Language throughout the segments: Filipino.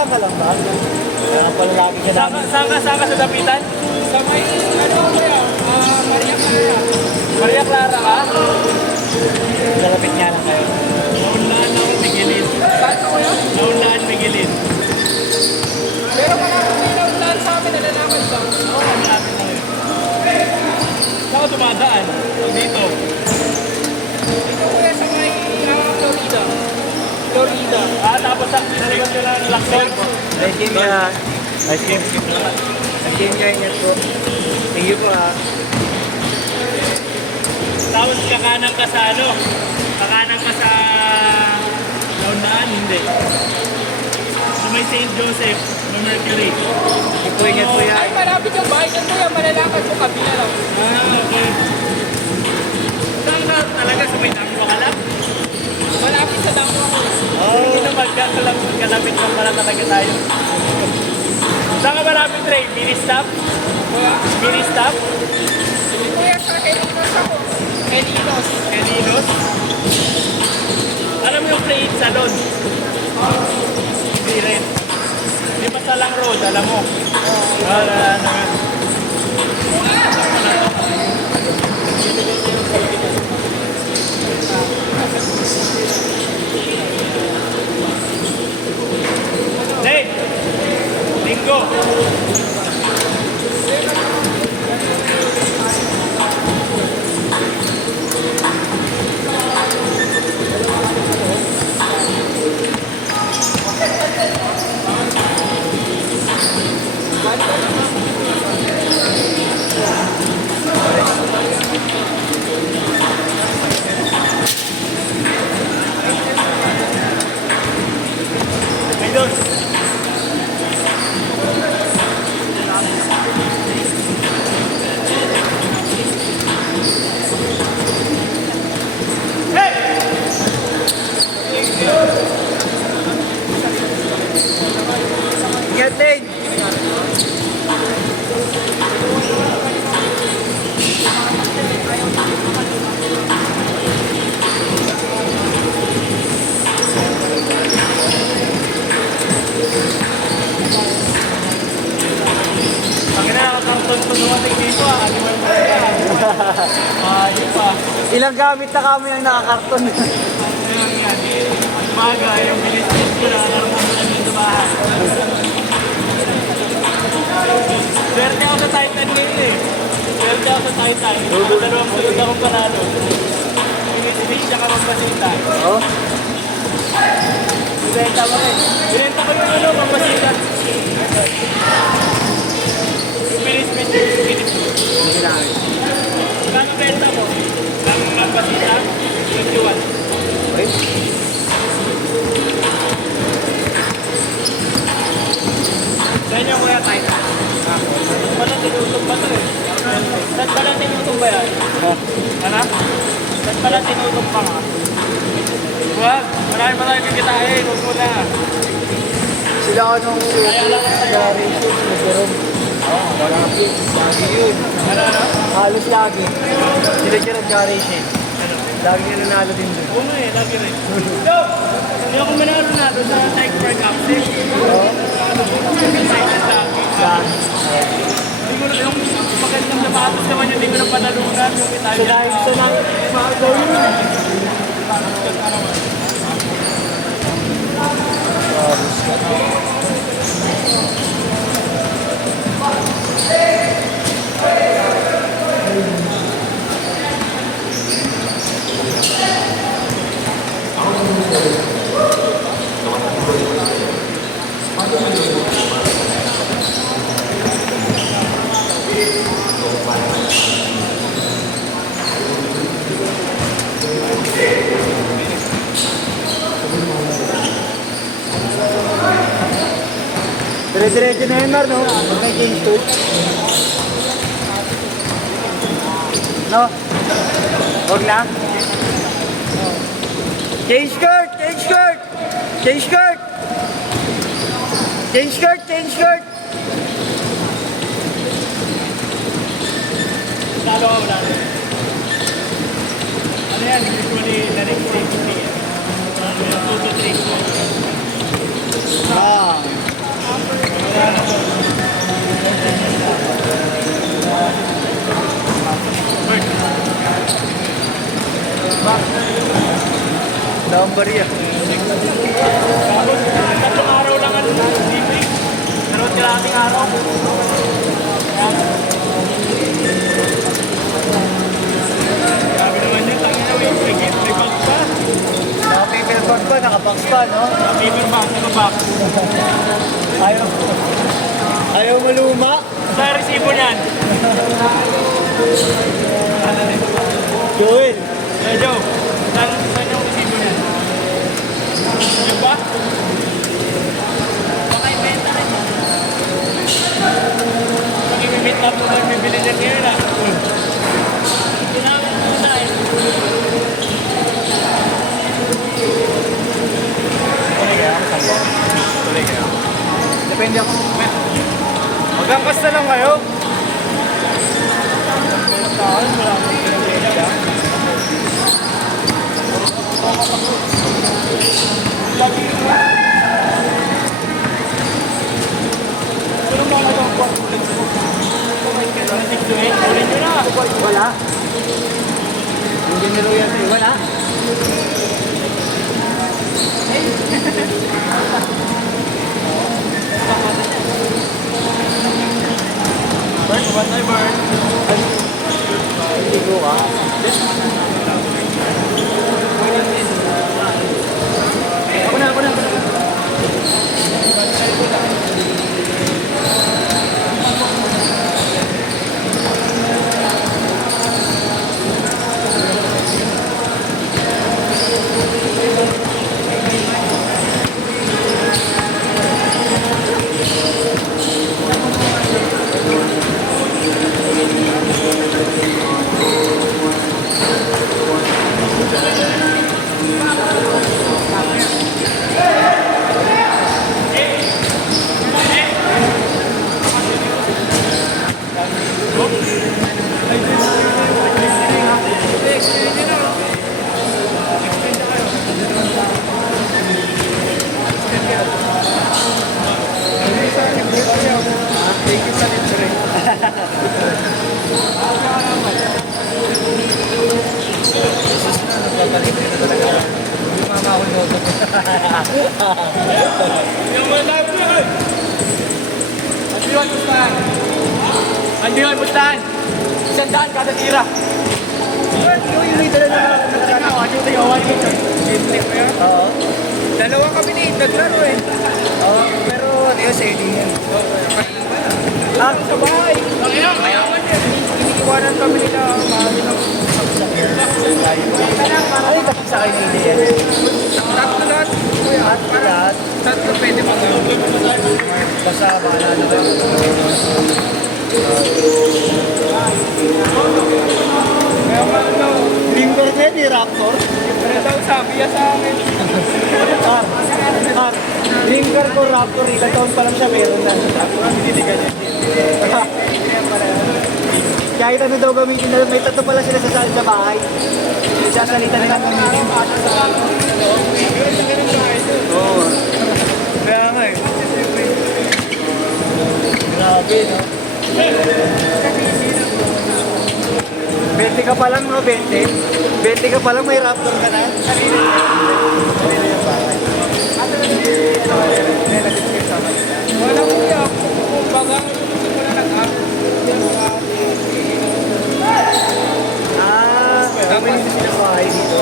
Diyan ka lang ba? Kaya pala lagi ka namin. Saan ka sa dapitan? Sa may, ano ko yan? Maria Clara. Maria Clara ka? Lalapit nga lang kayo. Naunlaan ako Miguelin. Saan ko yan? Naunlaan Miguelin. Pero malapit may naunlaan sa amin, nalalaman ba? Oo, malapit na yun. Saan ka dumadaan? Dito. Dito kuya sa may Florida. Florida. Tapos sa pinaliwan nyo ng Lakson. Nice game yan. Nice game. Nice game yan yan po. Thank you po ha. Tapos kakanan ka sa ano? Kakanan ka sa Laundaan? Hindi. Sa may St. Joseph, no Mercury. Ito ingat po yan. Ay, malapit yung bahay ko yan. Malalakad mo kabila lang. Okay. Saan ka talaga sa may dangwa ka lang? Malapit sa dangwa ko. Hindi naman, kalapit lang pala talaga tayo. Saan ka malapit, Ray? Mini stop? Mini stop? Kuya, sa Helinos ako. Helinos. Helinos? Alam mo yung play-in salon? Hindi rin. Hindi Masalang Road, alam mo? Ano yun? Hey! Linggo! Idol! Ingat din. Pag nakakangton ko dumating dito animal pa rin. Di pa. Ilang gamit na kami ang nakakarton. Ayun yan. Umaga, yung bilis-bilis ko na alam mo na dito bahay. Swerte ako sa Titan ngayon eh. Swerte ako sa Titan. Dalawang sunod akong panalo. Binis-bilis siya ka magpasita. Oo. Binenta mo rin. Binenta ko yung ano, magpasita. Yung binis-bilis. Hindi namin. Kano benta mo? Ang magpasita? 21. Okay. Saan yung kuya Titan? Wala tinutong ba ito eh? Saan pala tinutong ba yan? Ano? Saan pala tinutong pa nga? Huwag! Marami kikitain. Huwag mo na. Sila anong gari nagkaroon. Oo, marami. Lagi yun. Ano? Halos lagi. Sila dyan nag-garage. Lagi nga nanalo din doon. Oo nga eh, lagi rin. Yo! Hindi ako manalo na doon sa Tech Park Upset. Oo. Excited lagi. Lagi. Hindi ko na yung magandang nabatos naman yun. Hindi ko na panalunan yung So Italian. dahil sa mga gawin yun. Dire-diretso na yun, Mar, no? Huwag may change tool. No? Huwag lang. Change skirt! Change skirt! Change skirt! Change skirt! Change skirt! Talo ka wala rin. Ano yan? Usually, the next safety. Ano yan? 2 to 3. Ah. Maria. Tapos, 3 araw lang ano na, libre. Pero kalating araw. Grabe naman yun, tangin na may bag pa. Naka-paper bag pa, naka-box pa, no? Paper bag, naka-box. Ayaw. Ayaw maluma. Sa resibo niyan. Joel. Joe, saan yung resibo niyan? Yan ba? Baka ibenta rin. Pag i-meet up mo lang, bibili niya ngayon ah. Ginamit mo na eh. Depende ako. Magangkas na lang kayo. Wala. Hindi nilo yan. Wala. Bird, what my bird? Ligo ka. Ako na. Thank you sa libre. Nagpapalibre na talaga ako. Hindi makakawal mo ito. Yung mga live yun! Andiyon, pustahan! Andiyon, pustahan! 100 kada tira! Yung may dala na Ano, ano yung awan ko? Simple ko yan. Oo. Dalawa kami ni naglaro eh. Oo. Pero ano yun, sa yan. Ah, sa bahay. Ang ina, mayaman yan. Iniiwanan kami nila. Mahali na. Ano yung kapag sa akin na hindi yan? Tatlo lahat. Kuya, Lahat. tatlo pwede mag Basta baka na ano ba? Kaya ano, Limber na yun, Raptor. ano daw sabi niya sa akin. Limber ko Raptor, ilang taon pa lang siya meron na. Hindi ganyan. Kahit ano daw gamitin na, may tato pala sila sa bahay. Sasalita nila ng gamitin. Oo. Kaya nga eh. Grabe, no? 20 ka pa lang, no? 20? 20 ka pa lang, may Raptor ka na. Sarili yung bahay. Wala kuya, kumbaga, gusto ko na nag-act. May hindi sila bahay dito.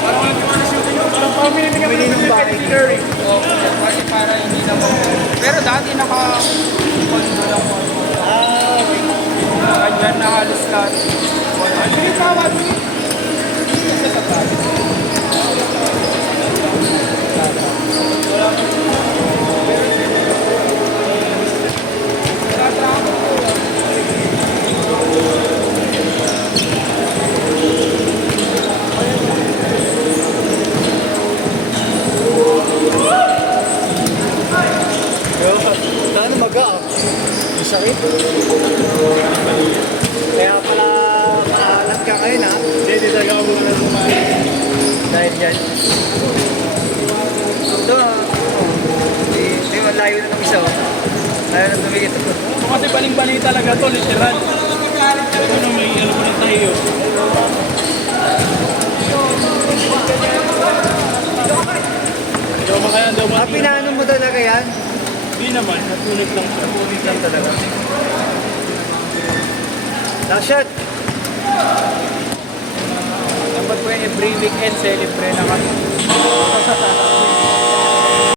Parang walang kumana shooting yun. Parang family niya Pwede ng bahay dito. Kasi para hindi naman. Pero dati naka-condo lang ako. Ganyan na halos lahat. Hindi pa ako. Kasi sa tayo. Saan mag-up? Masakit. Kaya pala maalat ka ngayon ha. Hindi talaga ako na lumayan. Dahil dyan. Ito hindi malayo na ng isa oh. Layo na tumigit. Kasi baling-bali talaga to, literal. Ito na may alam mo na tayo. Daw kaya, daw Pinaano mo talaga yan? Hindi naman, natunod lang siya. Napunit lang talaga. Last shot! Dapat po every weekend, celebrate na kami.